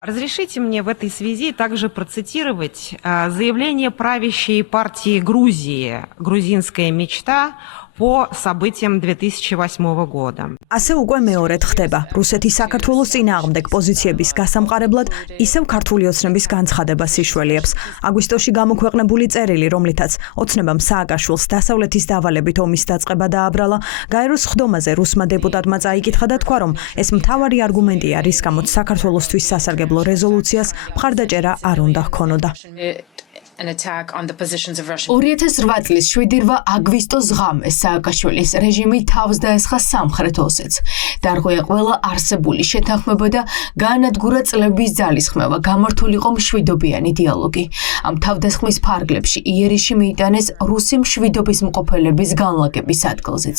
Разрешите мне в этой связи также процитировать заявление правящей партии Грузии «Грузинская мечта» по событиям 2008 года. ასე უკვე მეორედ ხდება რუსეთის საქართველოს წინააღმდეგ პოზიციების გასამყარებლად ისევ ქართული ოცნების განცხადებას იშველიებს. აგვისტოში გამოქვეყნებული წერილი, რომლითაც ოცნებამ სააკაშვილს დასავლეთის დავალებით ომის დაწყება დააბრალა, გაეროს ხდომაზე რუსმა დეპუტატმა წაიკითხა და თქვა, რომ ეს მთავარი არგუმენტია, რის გამოც საქართველოსთვის სასარგებლო რეზოლუციას მხარდაჭერა არ უნდა ჰქონოდა. 2008 წლის 7 აგვისტოს ღამეს სააკაშვილის რეჟიმი თავს დაესხა სამხრეთ ოსეთს. დარღვია ყველა არსებული შეთანხმება და გაანადგურა წლების ძალისხმევა, გამართულიყო მშვიდობიანი დიალოგი. ამ თავდასხმის ფარგლებში იერიში მიიტანეს რუსი მშვიდობის მყოფელების განლაგების ადგილზეც.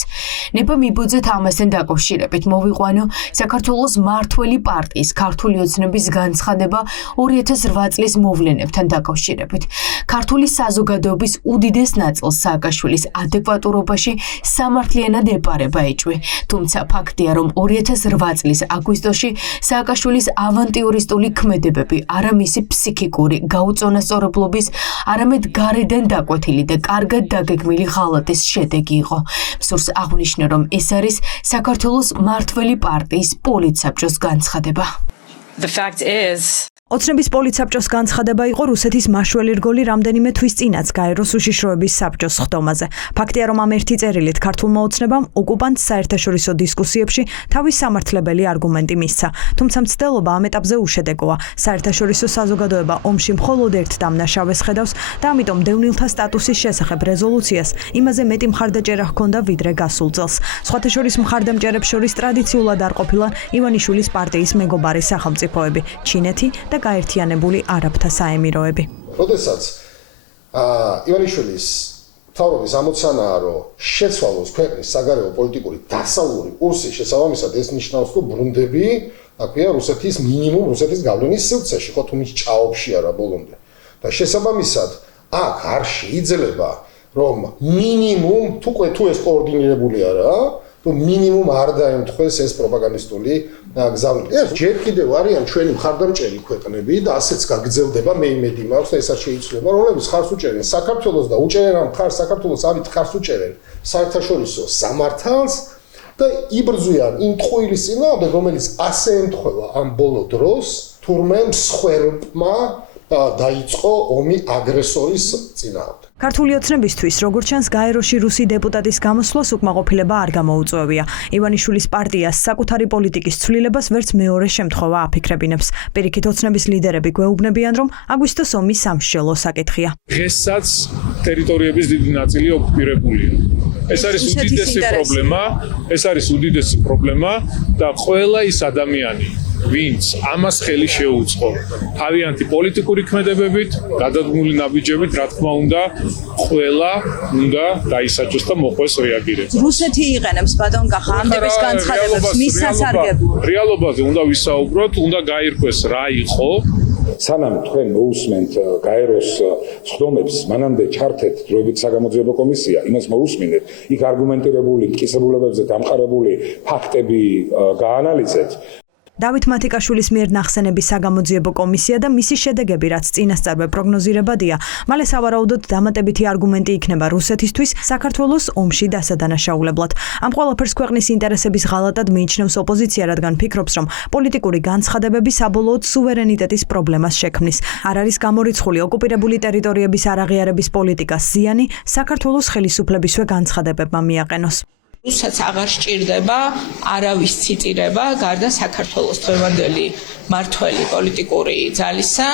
ნება მიბოძეთ ამასთან დაკავშირებით მოვიყვანო საქართველოს მმართველი პარტიის ქართული ოცნების განცხადება 2008 წლის მოვლენებთან დაკავშირებით. ქართული საზოგადოების უდიდეს ნაწილს სააკაშვილის ადეკვატურობაში სამართლიანად ეპარება ეჭვი. თუმცა ფაქტია, რომ 2008 წლის აგვისტოში სააკაშვილის ავანტიურისტული ქმედებები არა მისი ფსიქიკური გაუწონასწორებლობის, არამედ გარედან დაკვეთილი და კარგად დაგეგმილი ღალატის შედეგი იყო. მსურს აღნიშნე, რომ ეს არის საქართველოს მმართველი პარტიის პოლიტსაბჭოს განცხადება. ოცნების პოლიტსაბჭოს განცხადება იყო რუსეთის მაშველი რგოლი რამდენიმე თვის წინაც გაეროს უშიშროების საბჭოს ხდომაზე. ფაქტია, რომ ამ ერთი წერილით ქართულმა ოცნებამ ოკუპანტს საერთაშორისო დისკუსიებში თავის სამართლებელი არგუმენტი მისცა. თუმცა მცდელობა ამ ეტაპზე უშედეგოა. საერთაშორისო საზოგადოება ომში მხოლოდ ერთ დამნაშავეს ხედავს და ამიტომ დევნილთა სტატუსის შესახებ რეზოლუციას იმაზე მეტი მხარდაჭერა ჰქონდა ვიდრე გასულ წელს. სხვათა შორის მხარდამჭერებს შორის ტრადიციულად არ ყოფილა ივანიშვილის პარტიის მეგობარი სახელმწიფოები, ჩინეთი და გაერთიანებული არაბთა საემიროები. როდესაც ივანიშვილის მთავრობის ამოცანაა, რომ შეცვალოს ქვეყნის საგარეო პოლიტიკური დასავლური კურსი, შესაბამისად ეს ნიშნავს, რომ ბრუნდები, აქვეა რუსეთის მინიმუმ რუსეთის გავლენის სივრცეში, ხო თუმცა ჭაობში არა ბოლომდე. და შესაბამისად აქ არ შეიძლება, რომ მინიმუმ თუ ეს კოორდინირებული არა, რომ მინიმუმ არ დაემთხვეს ეს პროპაგანდისტული გზავნილი. ჯერ კიდევ არიან ჩვენი მხარდამჭერი ქვეყნები და ასეც გაგრძელდება, მე იმედი მაქვს და ეს არ შეიძლება, რომლებიც ხარს უჭერენ საქართველოს და უჭერენ ამ ხარს საქართველოს ამით ხარს უჭერენ საერთაშორისო სამართალს და იბრძვიან იმ ტყუილის წინააღმდეგ, რომელიც ასე ემთხვევა ამ ბოლო დროს, თურმე მსხვერპლმა დაიწყო ომი აგრესორის წინააღმდეგ. ქართული ოცნებისთვის, როგორც ჩანს, გაეროში რუსი დეპუტატის გამოსვლას უკმაყოფილება არ გამოუწვევია. ივანიშვილის პარტიას საკუთარი პოლიტიკის ცვლილებას ვერც მეორე შემთხვევა აფიქრებინებს. პირიქით, ოცნების ლიდერები გვეუბნებიან, რომ აგვისტოს ომი სამშელო საკითხია. დღესაც ტერიტორიების დიდი ნაწილი ოკუპირებულია. ეს არის უდიდესი პრობლემა და ყველა ის ადამიანი, ვინც ამას ხელი შეუწყო, თავიანთი პოლიტიკური ქმედებებით, გადადგმული ნაბიჯებით, რა თქმა უნდა, ყველა უნდა დაისაჯოს და მოყვეს რეაგირება. რუსეთი იყენებს ბატონ გახანდების განცხადებებს მის სასარგებლოდ. რეალობაზე უნდა ვისაუბროთ, უნდა გაირკვეს რა იყო. სანამ თქვენ მოусმენთ გაეროს ხდომებს, მანამდე ჩართეთ დროებით საგამოძიებო კომისია, იმას მოусმინეთ, იქ არგუმენტირებული მტკიცებულებებზე დამყარებული ფაქტები გაანალიზეთ. დავით მათიკაშვილის მიერ ნახსენების საგამოძიებო კომისია და მისი შედეგები, რაც წინასწარვე პროგნოზირებადია, მალე სავარაუდოდ დამატებითი არგუმენტი იქნება რუსეთისთვის საქართველოს ომში დასადანაშაულებლად. ამ ყველაფერს ქვეყნის ინტერესების ღალატად მიიჩნევს ოპოზიცია, რადგან ფიქრობს, რომ პოლიტიკური განცხადებები საბოლოოდ სუვერენიტეტის პრობლემას შექმნის. არ არის გამორიცხული ოკუპირებული ტერიტორიების არაღიარების პოლიტიკას ზიანი საქართველოს ხელისუფლებისვე განცხადებებმა მიაყენოს. რუსეთს აღარ სჭირდება არავის ციტირება გარდა საქართველოს დღევანდელი მმართველი პოლიტიკური ძალისა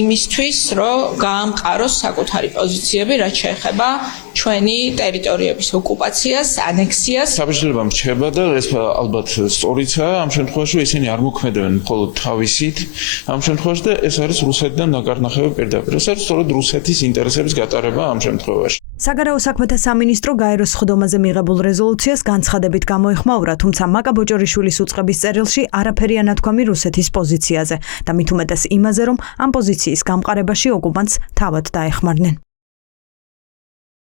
იმისთვის, რომ გაამყაროს საკუთარი პოზიციები, რაც შეეხება ჩვენი ტერიტორიების ოკუპაციას, ანექსიას. საბჭოება მრჩება და ეს ალბათ სწორიცაა ამ შემთხვევაში, ისინი არ მოქმედებენ მხოლოდ თავისით ამ შემთხვევაში და ეს არის რუსეთიდან ნაკარნახევი პირდაპირ. ეს არის სწორედ რუსეთის ინტერესების გატარება ამ შემთხვევაში. საგარეო საქმეთა სამინისტრო გაეროს ხდომაზე მიღებულ რეზოლუციას განცხადებით გამოეხმაურა, თუმცა მაკა ბოჭორიშვილის უწყების წერილში არაფერია ნათქვამი რუსეთის პოზიციაზე და მით უმეტეს იმაზე, რომ ამ პოზიციის გამყარებაში ოკუპანტს თავად დაეხმარნენ.